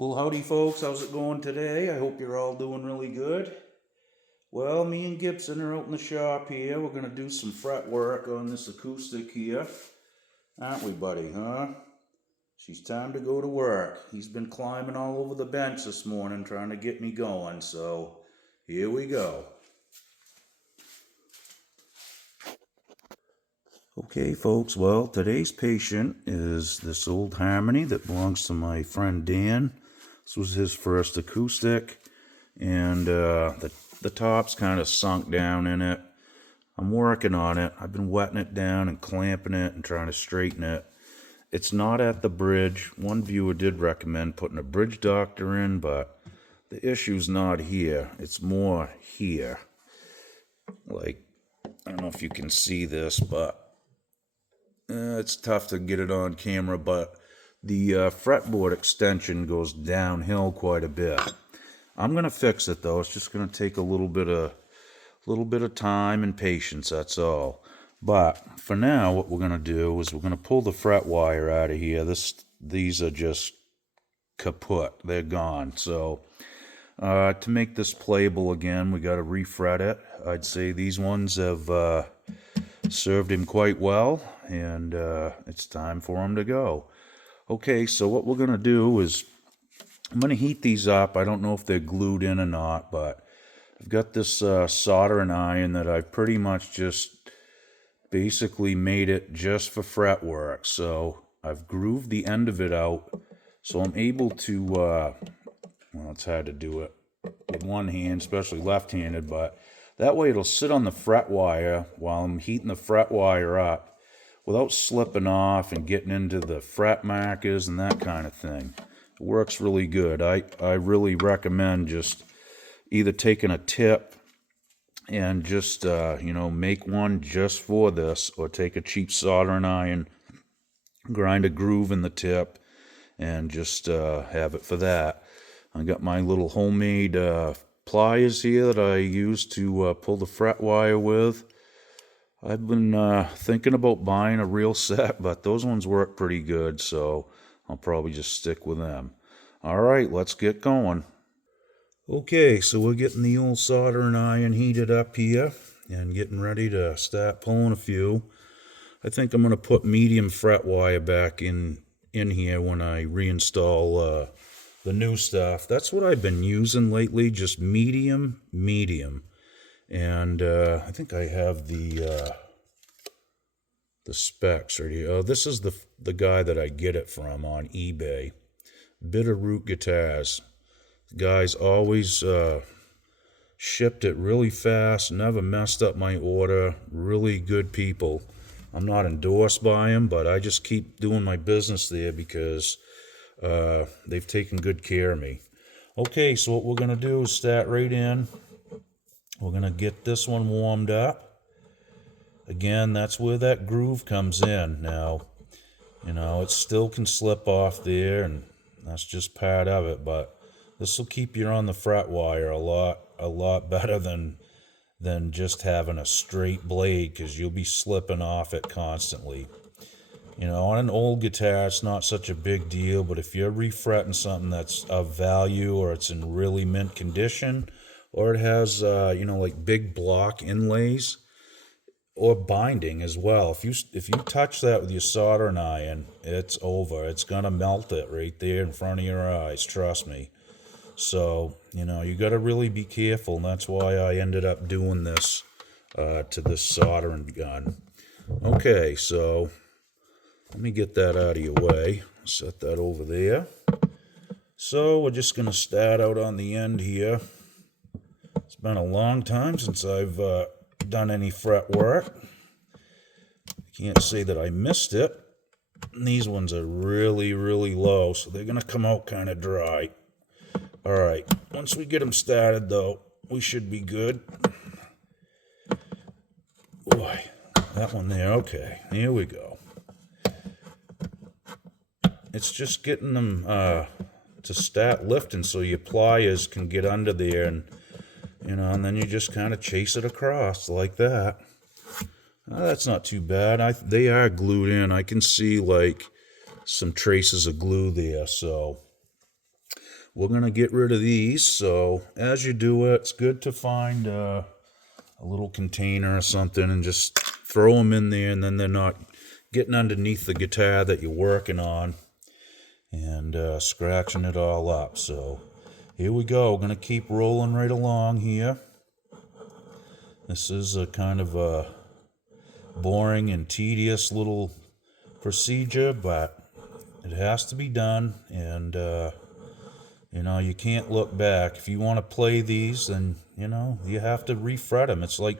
Well, howdy, folks. How's it going today? I hope you're all doing really good. Well, me and Gibson are out in the shop here. We're going to do some fret work on this acoustic here. Aren't we, buddy, huh? She's time to go to work. He's been climbing all over the bench this morning trying to get me going, so here we go. Okay, folks, well, today's patient is this old Harmony that belongs to my friend Dan. This was his first acoustic, and the top's kind of sunk down in it. I'm working on it. I've been wetting it down and clamping it and trying to straighten it. It's not at the bridge. One viewer did recommend putting a bridge doctor in, but the issue's not here. It's more here. Like, I don't know if you can see this, but it's tough to get it on camera, but the fretboard extension goes downhill quite a bit. I'm gonna fix it though. It's just gonna take a little bit of time and patience. That's all. But for now, what we're gonna do is we're gonna pull the fret wire out of here. These are just kaput. They're gone. So to make this playable again, we got to refret it. I'd say these ones have served him quite well, and it's time for him to go. Okay, so what we're going to do is I'm going to heat these up. I don't know if they're glued in or not, but I've got this soldering iron that I've pretty much just basically made it just for fret work. So I've grooved the end of it out, so I'm able to, well, it's hard to do it with one hand, especially left-handed, but that way it'll sit on the fret wire while I'm heating the fret wire up without slipping off and getting into the fret markers and that kind of thing. It works really good. I really recommend just either taking a tip and just, make one just for this, or take a cheap soldering iron, grind a groove in the tip, and just have it for that. I got my little homemade pliers here that I use to pull the fret wire with. I've been thinking about buying a real set, but those ones work pretty good, so I'll probably just stick with them. All right, let's get going. Okay, so we're getting the old soldering iron heated up here and getting ready to start pulling a few. I think I'm going to put medium fret wire back in here when I reinstall the new stuff. That's what I've been using lately, just medium. And I think I have the specs right here. Oh, this is the guy that I get it from on eBay. Bitterroot Guitars. The guy's always shipped it really fast, never messed up my order. Really good people. I'm not endorsed by him, but I just keep doing my business there because they've taken good care of me. Okay, so what we're going to do is start right in. We're going to get this one warmed up. Again, that's where that groove comes in. Now, it still can slip off there, and that's just part of it, but this will keep you on the fret wire a lot better than just having a straight blade, because you'll be slipping off it constantly. On an old guitar, it's not such a big deal, but if you're refretting something that's of value, or it's in really mint condition, or it has, like big block inlays or binding as well, if you touch that with your soldering iron, it's over. It's gonna melt it right there in front of your eyes, trust me. So, you got to really be careful, and that's why I ended up doing this to this soldering gun. Okay, so let me get that out of your way. Set that over there. So we're just going to start out on the end here. It's been a long time since I've done any fret work. Can't say that I missed it. And these ones are really, really low, so they're going to come out kind of dry. All right, once we get them started, though, we should be good. Boy, that one there, okay, here we go. It's just getting them to start lifting so your pliers can get under there, and then you just kind of chase it across like that. That's not too bad. They are glued in. I can see like some traces of glue there, so we're going to get rid of these. So as you do it, it's good to find a little container or something and just throw them in there, and then they're not getting underneath the guitar that you're working on and scratching it all up. So here we go. We're going to keep rolling right along here. This is a kind of a boring and tedious little procedure, but it has to be done, and you can't look back. If you want to play these, then you have to refret them. It's like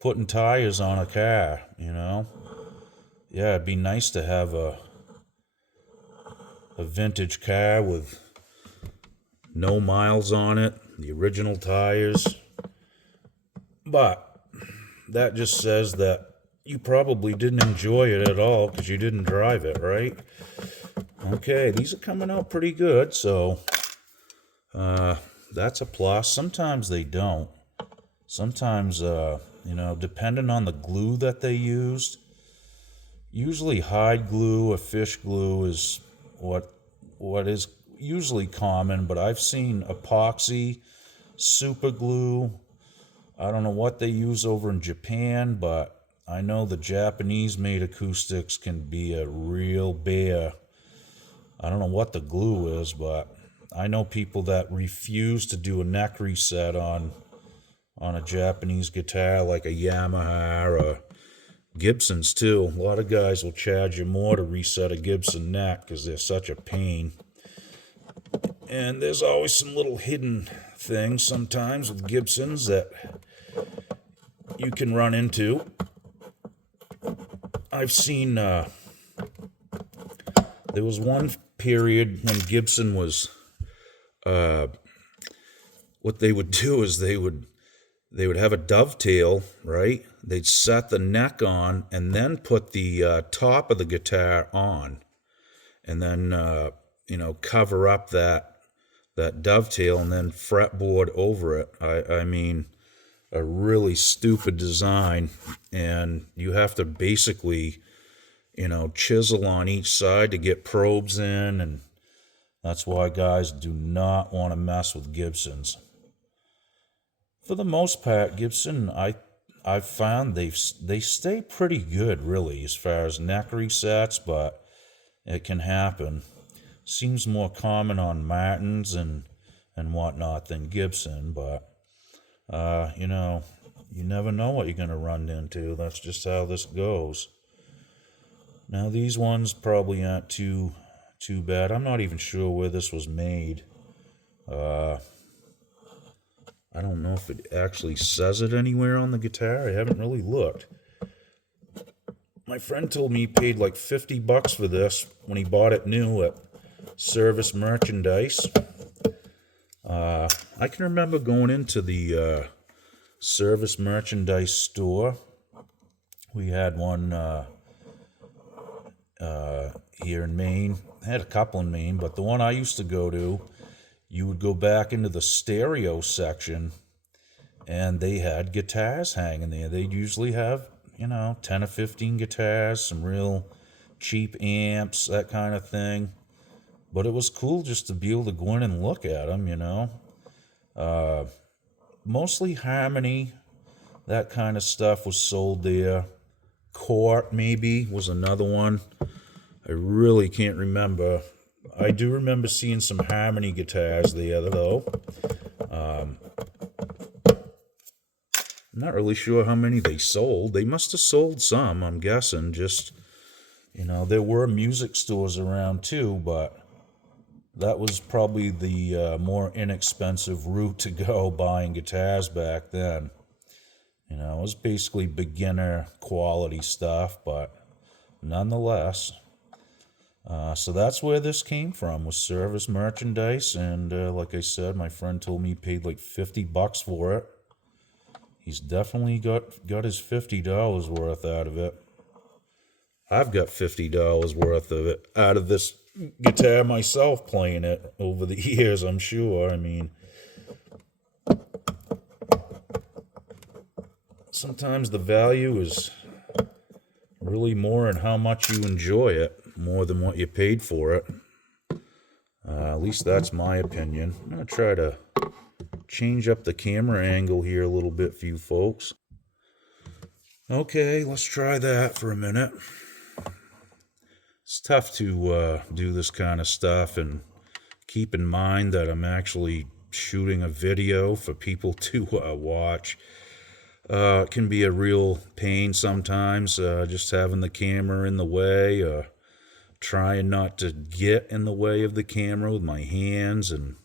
putting tires on a car. Yeah, it'd be nice to have a vintage car with no miles on it, the original tires, but that just says that you probably didn't enjoy it at all because you didn't drive it, right? Okay, these are coming out pretty good, so that's a plus. Sometimes they don't. Sometimes, depending on the glue that they used, usually hide glue or fish glue is what is usually common, but I've seen epoxy, super glue. I don't know what they use over in Japan, but I know the Japanese-made acoustics can be a real bear. I don't know what the glue is, but I know people that refuse to do a neck reset on a Japanese guitar like a Yamaha or Gibson's too. A lot of guys will charge you more to reset a Gibson neck because they're such a pain. And there's always some little hidden things sometimes with Gibsons that you can run into. I've seen, there was one period when Gibson was, what they would do is they would have a dovetail, right? They'd set the neck on and then put the top of the guitar on, and then cover up that dovetail and then fretboard over it. I mean, a really stupid design, and you have to basically chisel on each side to get probes in, and that's why guys do not want to mess with Gibsons. For the most part, Gibson, I've found they stay pretty good, really, as far as neck resets, but it can happen. Seems more common on Martins and whatnot than Gibson, but you never know what you're going to run into. That's just how this goes. Now, these ones probably aren't too bad. I'm not even sure where this was made. I don't know if it actually says it anywhere on the guitar. I haven't really looked. My friend told me he paid like $50 for this when he bought it new at Service Merchandise. I can remember going into the Service Merchandise store. We had one here in Maine. I had a couple in Maine, but the one I used to go to, you would go back into the stereo section, and they had guitars hanging there. They'd usually have, 10 or 15 guitars, some real cheap amps, that kind of thing. But it was cool just to be able to go in and look at them, Mostly Harmony, that kind of stuff was sold there. Court, maybe, was another one. I really can't remember. I do remember seeing some Harmony guitars there, though. I'm not really sure how many they sold. They must have sold some, I'm guessing. Just, there were music stores around, too, but that was probably the more inexpensive route to go buying guitars back then. It was basically beginner quality stuff, but nonetheless. So that's where this came from, was Service Merchandise, and like I said, my friend told me he paid like $50 for it. He's definitely got his $50 worth out of it. I've got $50 worth of it out of this guitar myself, playing it over the years, I'm sure. I mean, sometimes the value is really more in how much you enjoy it, more than what you paid for it. At least that's my opinion. I'm going to try to change up the camera angle here a little bit for you folks. Okay, let's try that for a minute. It's tough to do this kind of stuff and keep in mind that I'm actually shooting a video for people to watch. It can be a real pain sometimes, just having the camera in the way, trying not to get in the way of the camera with my hands, and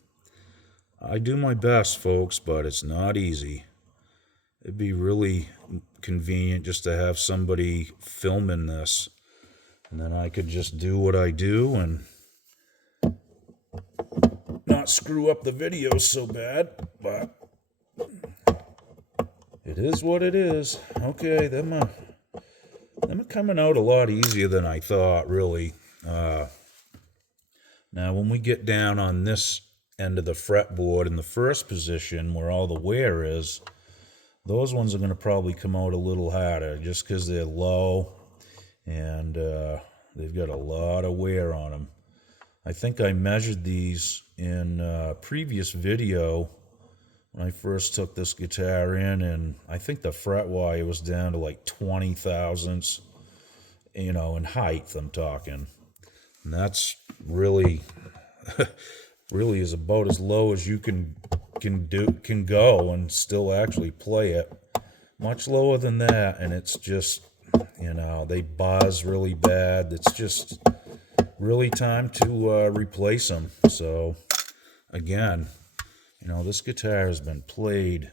I do my best, folks, but it's not easy. It'd be really convenient just to have somebody filming this, and then I could just do what I do and not screw up the video so bad, but it is what it is. Okay, them are coming out a lot easier than I thought, really. Now, when we get down on this end of the fretboard in the first position where all the wear is, those ones are going to probably come out a little harder just because they're low and they've got a lot of wear on them. I think I measured these in a previous video when I first took this guitar in, and I think the fret wire was down to like 20 thousandths, in height I'm talking. And that's really really is about as low as you can go and still actually play it. Much lower than that, and it's just, they buzz really bad. It's just really time to replace them. So again, this guitar has been played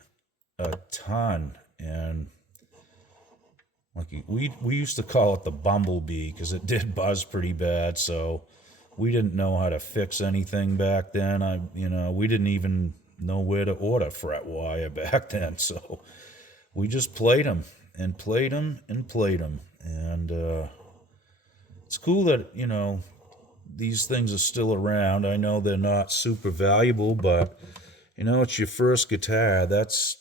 a ton, and like we used to call it the Bumblebee because it did buzz pretty bad. So we didn't know how to fix anything back then. We didn't even know where to order fret wire back then. So we just played them and played them and played them, and it's cool that these things are still around. I know they're not super valuable, but it's your first guitar. That's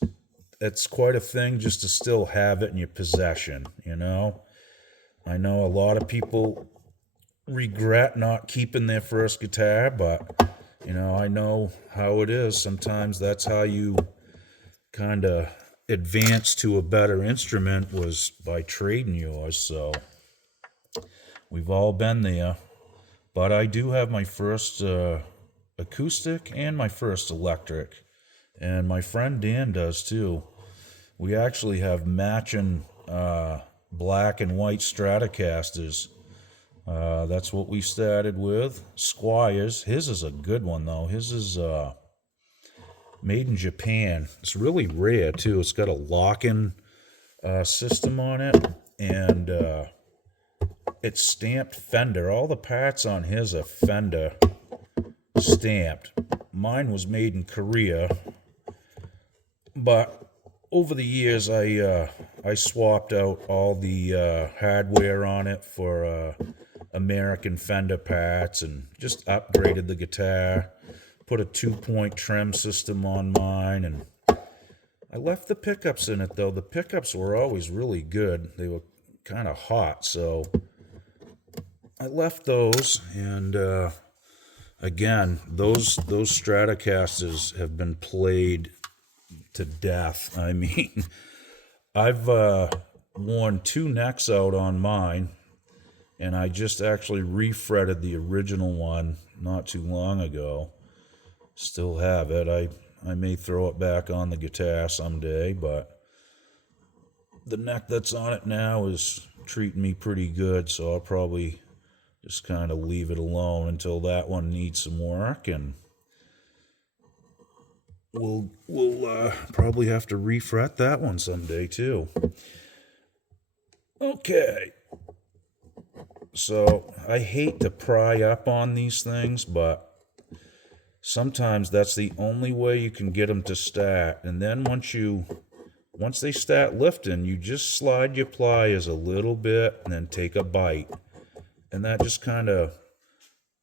quite a thing just to still have it in your possession. I know a lot of people regret not keeping their first guitar, but I know how it is. Sometimes that's how you kind of advance to a better instrument, was by trading yours. So we've all been there. But I do have my first acoustic and my first electric, and my friend Dan does too. We actually have matching black and white Stratocasters. That's what we started with. Squiers. His is a good one though. His is made in Japan. It's really rare too. It's got a lock-in system on it, and it's stamped Fender. All the parts on his are Fender stamped. Mine was made in Korea, but over the years I swapped out all the hardware on it for American Fender parts and just upgraded the guitar. Put a 2-point trim system on mine, and I left the pickups in it though. The pickups were always really good. They were kind of hot, so I left those. And again, those Stratocasters have been played to death. I mean, I've worn 2 necks out on mine, and I just actually refretted the original one not too long ago. Still have it. I may throw it back on the guitar someday, but the neck that's on it now is treating me pretty good, so I'll probably just kind of leave it alone until that one needs some work, and we'll probably have to refret that one someday too. Okay. So I hate to pry up on these things, but sometimes that's the only way you can get them to start. And then once they start lifting, you just slide your pliers a little bit and then take a bite. And that just kind of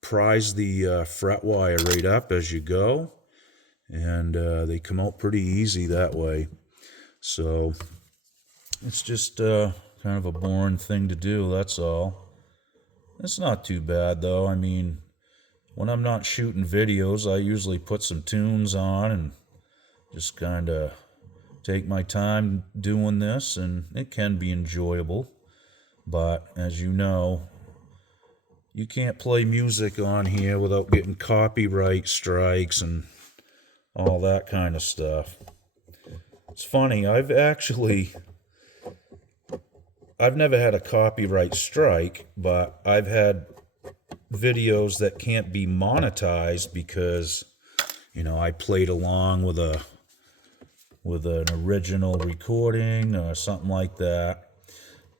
pries the fret wire right up as you go. And they come out pretty easy that way. So it's just kind of a boring thing to do, that's all. It's not too bad though. I mean, when I'm not shooting videos, I usually put some tunes on and just kind of take my time doing this, and it can be enjoyable. But as you know, you can't play music on here without getting copyright strikes and all that kind of stuff. It's funny, I've never had a copyright strike, but I've had videos that can't be monetized because, I played along with an original recording or something like that.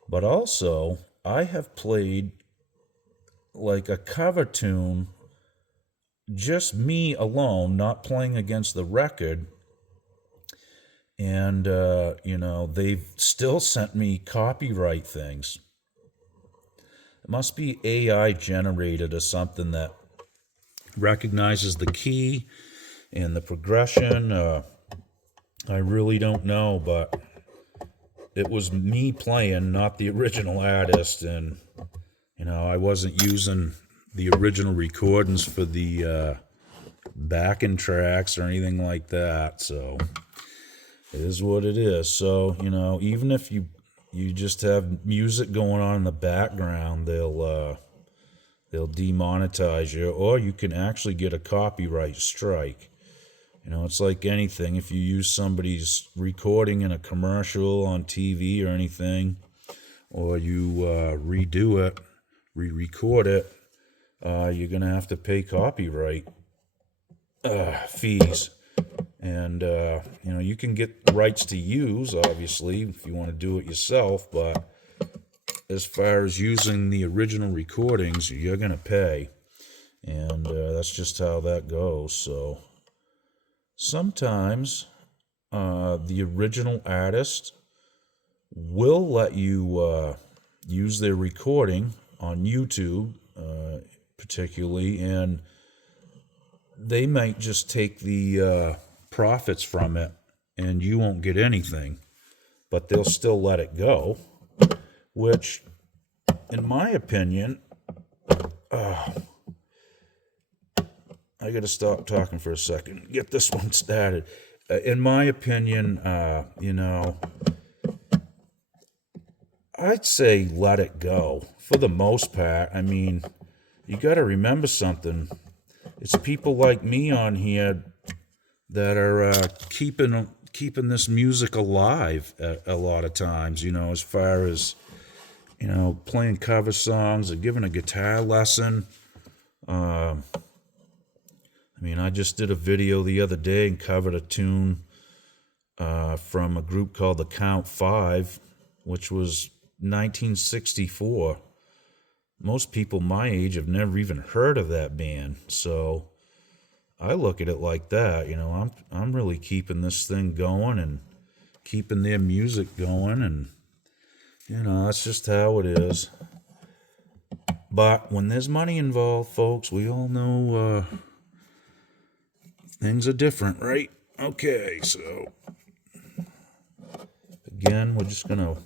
But also, I have played like a cover tune, just me alone, not playing against the record. And, they've still sent me copyright things. It must be AI generated or something that recognizes the key and the progression. I really don't know, but it was me playing, not the original artist. And, I wasn't using the original recordings for the backing tracks or anything like that. So it is what it is. So, even if you just have music going on in the background, they'll demonetize you, or you can actually get a copyright strike. It's like anything. If you use somebody's recording in a commercial on TV or anything, or you redo it, re-record it, you're going to have to pay copyright fees. And, you can get rights to use, obviously, if you want to do it yourself, but as far as using the original recordings, you're going to pay. And that's just how that goes. So sometimes the original artist will let you use their recording on YouTube, particularly, and they might just take the profits from it, and you won't get anything, but they'll still let it go, which, in my opinion, I gotta stop talking for a second, get this one started. In my opinion, I'd say let it go for the most part. I mean, you gotta remember something. It's people like me on here that are keeping this music alive a lot of times, as far as, playing cover songs or giving a guitar lesson. I just did a video the other day and covered a tune from a group called the Count Five, which was 1964. Most people my age have never even heard of that band, so I look at it like that. I'm really keeping this thing going and keeping their music going, and that's just how it is. But when there's money involved, folks, we all know things are different, right? Okay, so again, we're just gonna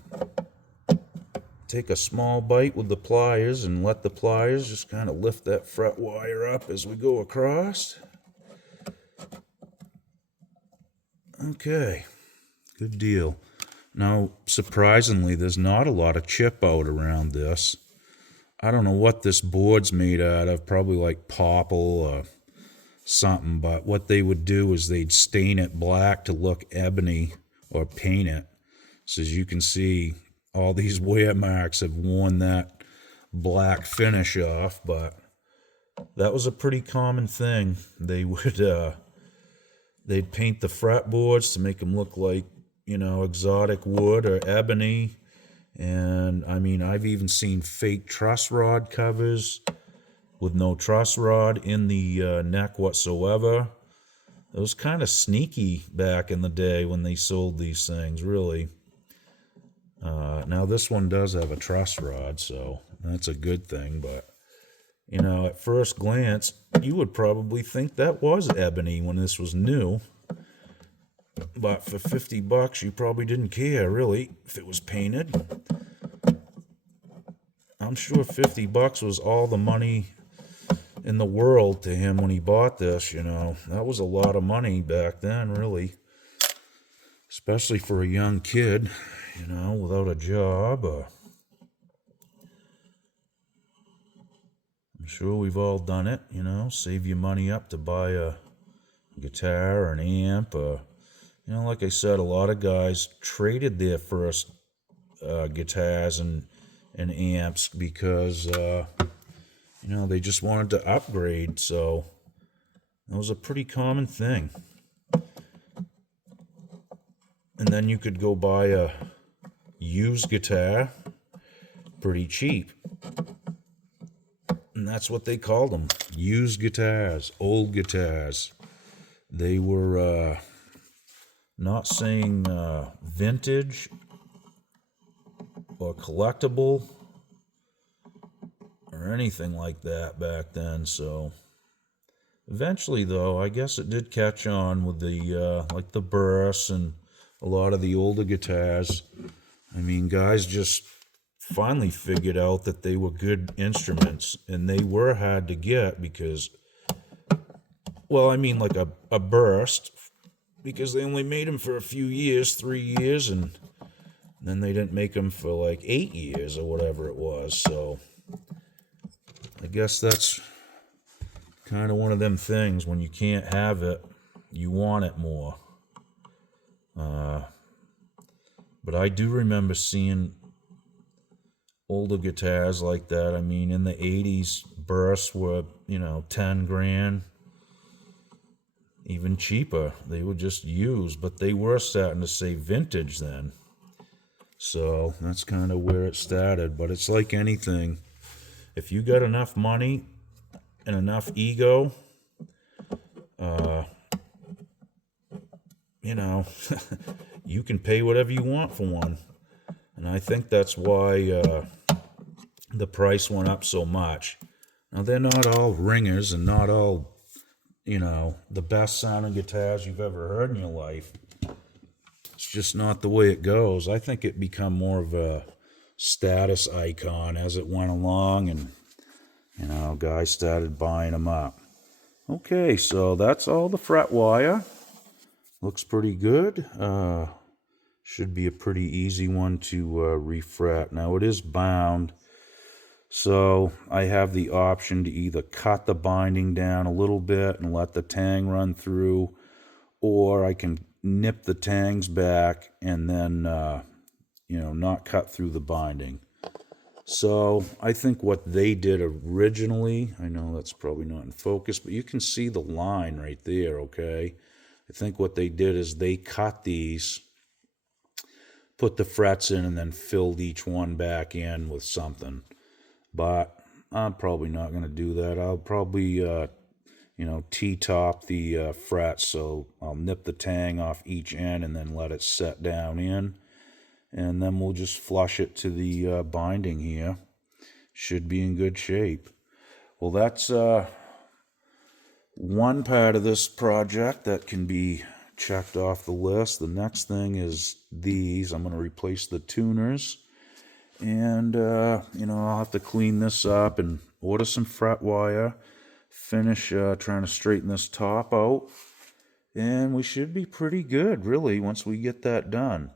take a small bite with the pliers and let the pliers just kind of lift that fret wire up as we go across. Okay, good deal. Now, surprisingly, there's not a lot of chip out around this. I don't know what this board's made out of, probably like popple or something, but what they would do is they'd stain it black to look ebony or paint it. So as you can see, all these wear marks have worn that black finish off, but that was a pretty common thing. They would they'd paint the fretboards to make them look like, exotic wood or ebony. And I've even seen fake truss rod covers with no truss rod in the neck whatsoever. It was kind of sneaky back in the day when they sold these things, really. Now this one does have a truss rod, so that's a good thing, but at first glance, you would probably think that was ebony when this was new. But for $50, you probably didn't care, really, if it was painted. I'm sure $50 was all the money in the world to him when he bought this, you know. That was a lot of money back then, really. Especially for a young kid, you know, without a job. I'm sure we've all done it, you know, save your money up to buy a guitar or an amp. You know, like I said, a lot of guys traded their first guitars and amps because, you know, they just wanted to upgrade. So that was a pretty common thing. And then you could go buy a used guitar pretty cheap. And that's what they called them, used guitars, old guitars. They were not saying vintage or collectible or anything like that back then. So eventually, though, I guess it did catch on with the like the Burris and a lot of the older guitars. I mean, guys just finally figured out that they were good instruments, and they were hard to get because, well, I mean, like a Burst, because they only made them for a few years, 3 years, and then they didn't make them for like 8 years or whatever it was. So I guess that's kind of one of them things. When you can't have it, you want it more. But I do remember seeing older guitars like that. I mean, in the 80s, Bursts were, you know, 10 grand, even cheaper. They were just used, but they were starting to say vintage then. So that's kind of where it started. But it's like anything. If you got enough money and enough ego, you know, you can pay whatever you want for one. And I think that's why the price went up so much. Now, they're not all ringers and not all, you know, the best sounding guitars you've ever heard in your life. It's just not the way it goes. I think it become more of a status icon as it went along, and, you know, guys started buying them up. Okay, so that's all the fret wire. Looks pretty good. Should be a pretty easy one to refret. Now, it is bound, so I have the option to either cut the binding down a little bit and let the tang run through, or I can nip the tangs back and then, you know, not cut through the binding. So I think what they did originally, I know that's probably not in focus, but you can see the line right there, okay? I think what they did is they cut these, put the frets in, and then filled each one back in with something. But I'm probably not going to do that. I'll probably, you know, T-top the frets. So I'll nip the tang off each end and then let it set down in. And then we'll just flush it to the binding here. Should be in good shape. Well, that's one part of this project that can be checked off the list. The next thing is these. I'm going to replace the tuners. And, you know, I'll have to clean this up and order some fret wire. Finish trying to straighten this top out. And we should be pretty good, really, once we get that done.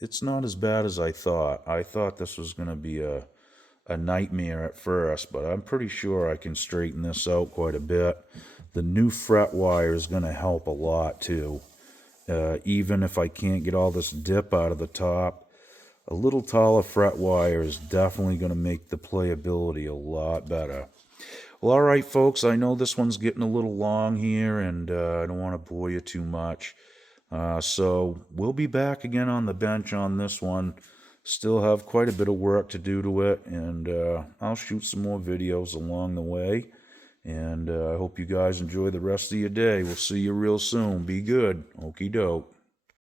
It's not as bad as I thought. I thought this was going to be a nightmare at first, but I'm pretty sure I can straighten this out quite a bit. The new fret wire is going to help a lot too. Even if I can't get all this dip out of the top, a little taller fret wire is definitely going to make the playability a lot better. Well, all right, folks, I know this one's getting a little long here, and I don't want to bore you too much. So we'll be back again on the bench on this one. Still have quite a bit of work to do to it, and I'll shoot some more videos along the way. And I hope you guys enjoy the rest of your day. We'll see you real soon. Be good. Okie doke.